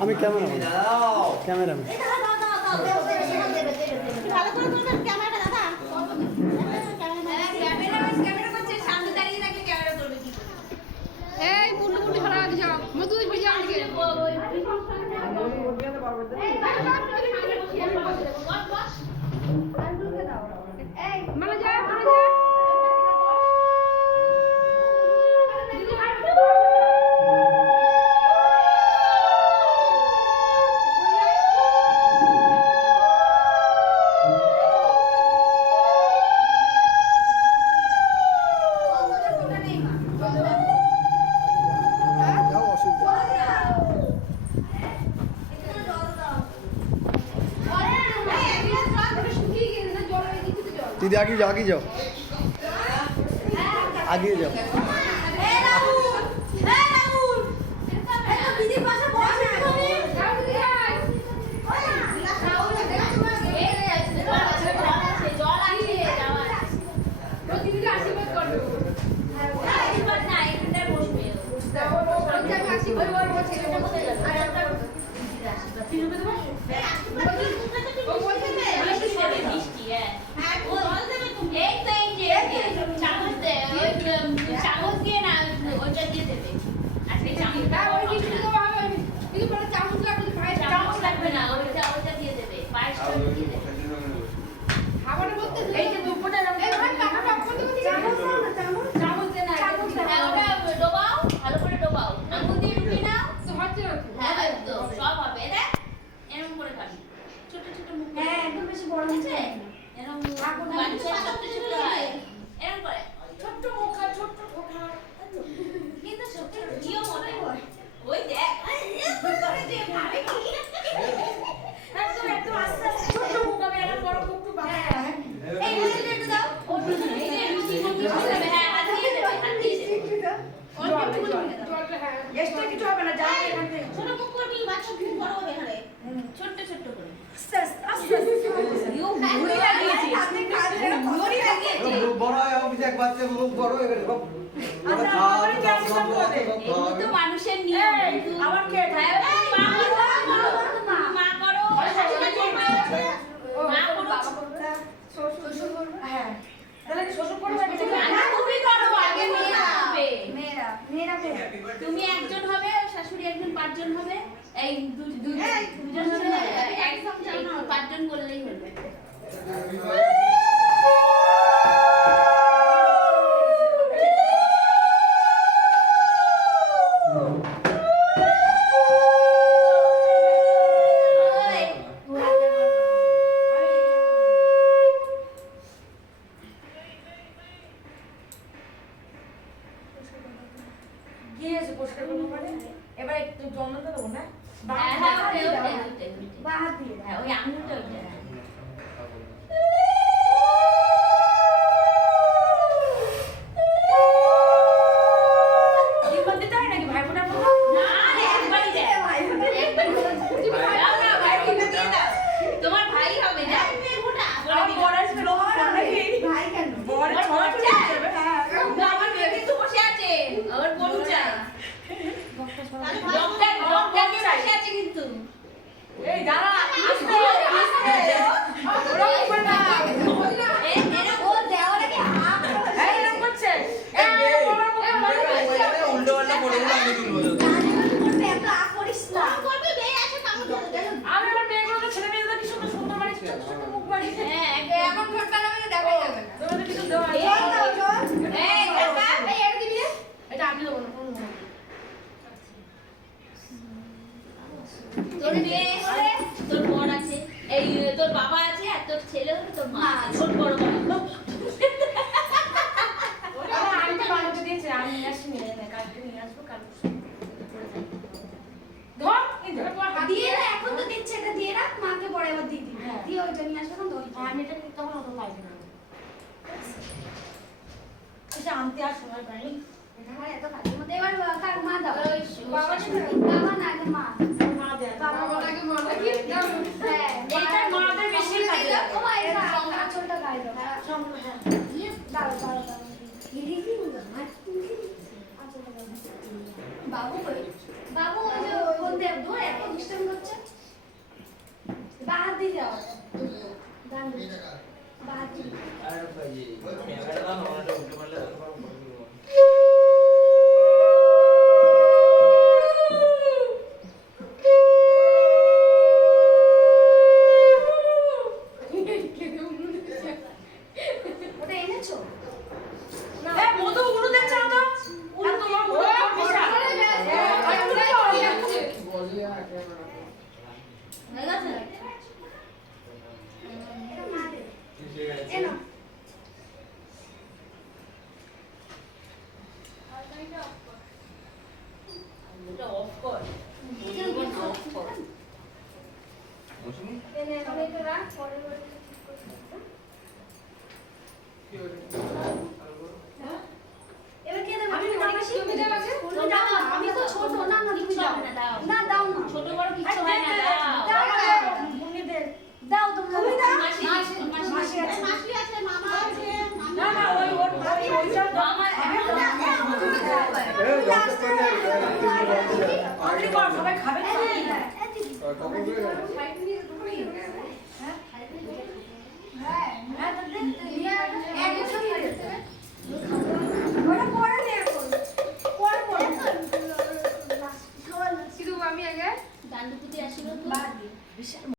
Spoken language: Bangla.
আমি ক্যামেরা दीदी आगे जाओ आगे जाओ आगे जाओ মানুষের নিয়ম আবার কে মা করো হ্যাঁ তাহলে শ্বশুর করবে তুমি করো আগে মেয়েরা তুমি একজন হবে শাশুড়ি একজন পাঁচজন হবে এই দুজন হবে একদম পাঁচজন বললেই হবে তোর বাবা আছে আর তোর ছেলে হলো তোর মা ছোট বড় আমি তো বানাতে দিয়েছি আমি আসি নিয়ে কালকে নিয়ে আসবো কালকে ধর দিয়ে না এখন তো দিচ্ছে এটা দিয়ে রাখ মাকে পরে আবার দিয়ে দিই দিয়ে ওইটা নিয়ে আসবে ধর আমি এটা তখন অত লাগবে না এটা আনতে আর সময় পাইনি এটা এত কাজের মধ্যে এবার কার মা দাও বাবা না আগে মা বাবা বলাকে মা কি হ্যাঁ এটা মাদের বেশি কাজে ও মা এটা আঁচলটা গায়ে দাও বাবু কই? বাবু ওই যে কোন দেব দো এত ডিস্টার্ব হচ্ছে। বাহার দিয়ে যাও। দান বাহার দিয়ে। আর ভাই ক্যামেরাটা না ওটা উল্টো পাল্টে ওটা এনেছো? না এ মধু উড়ু দে চাও তো উড়ু তো উড়ু বিশাল হয়ে গেছে। এনো এটা অফ কর অফ কর এনে সবাই তো রাখ পরে পরে এবার কে দেবে? আমি পরিবেশি তুমি দেবে আছে দাও না, আমি তো ছোট না না তুমি দাও না দাও না দাও না ছোট বড় কিছু আরে হয় না দাও দাও দাও তুমি দে দাও তুমি দাও মাসি মাসি আছে মাসি আছে মামা আছে না না ওই ওর ভাবি ওইটা মামা আপনি কর সবাই খাবে না এই দিদি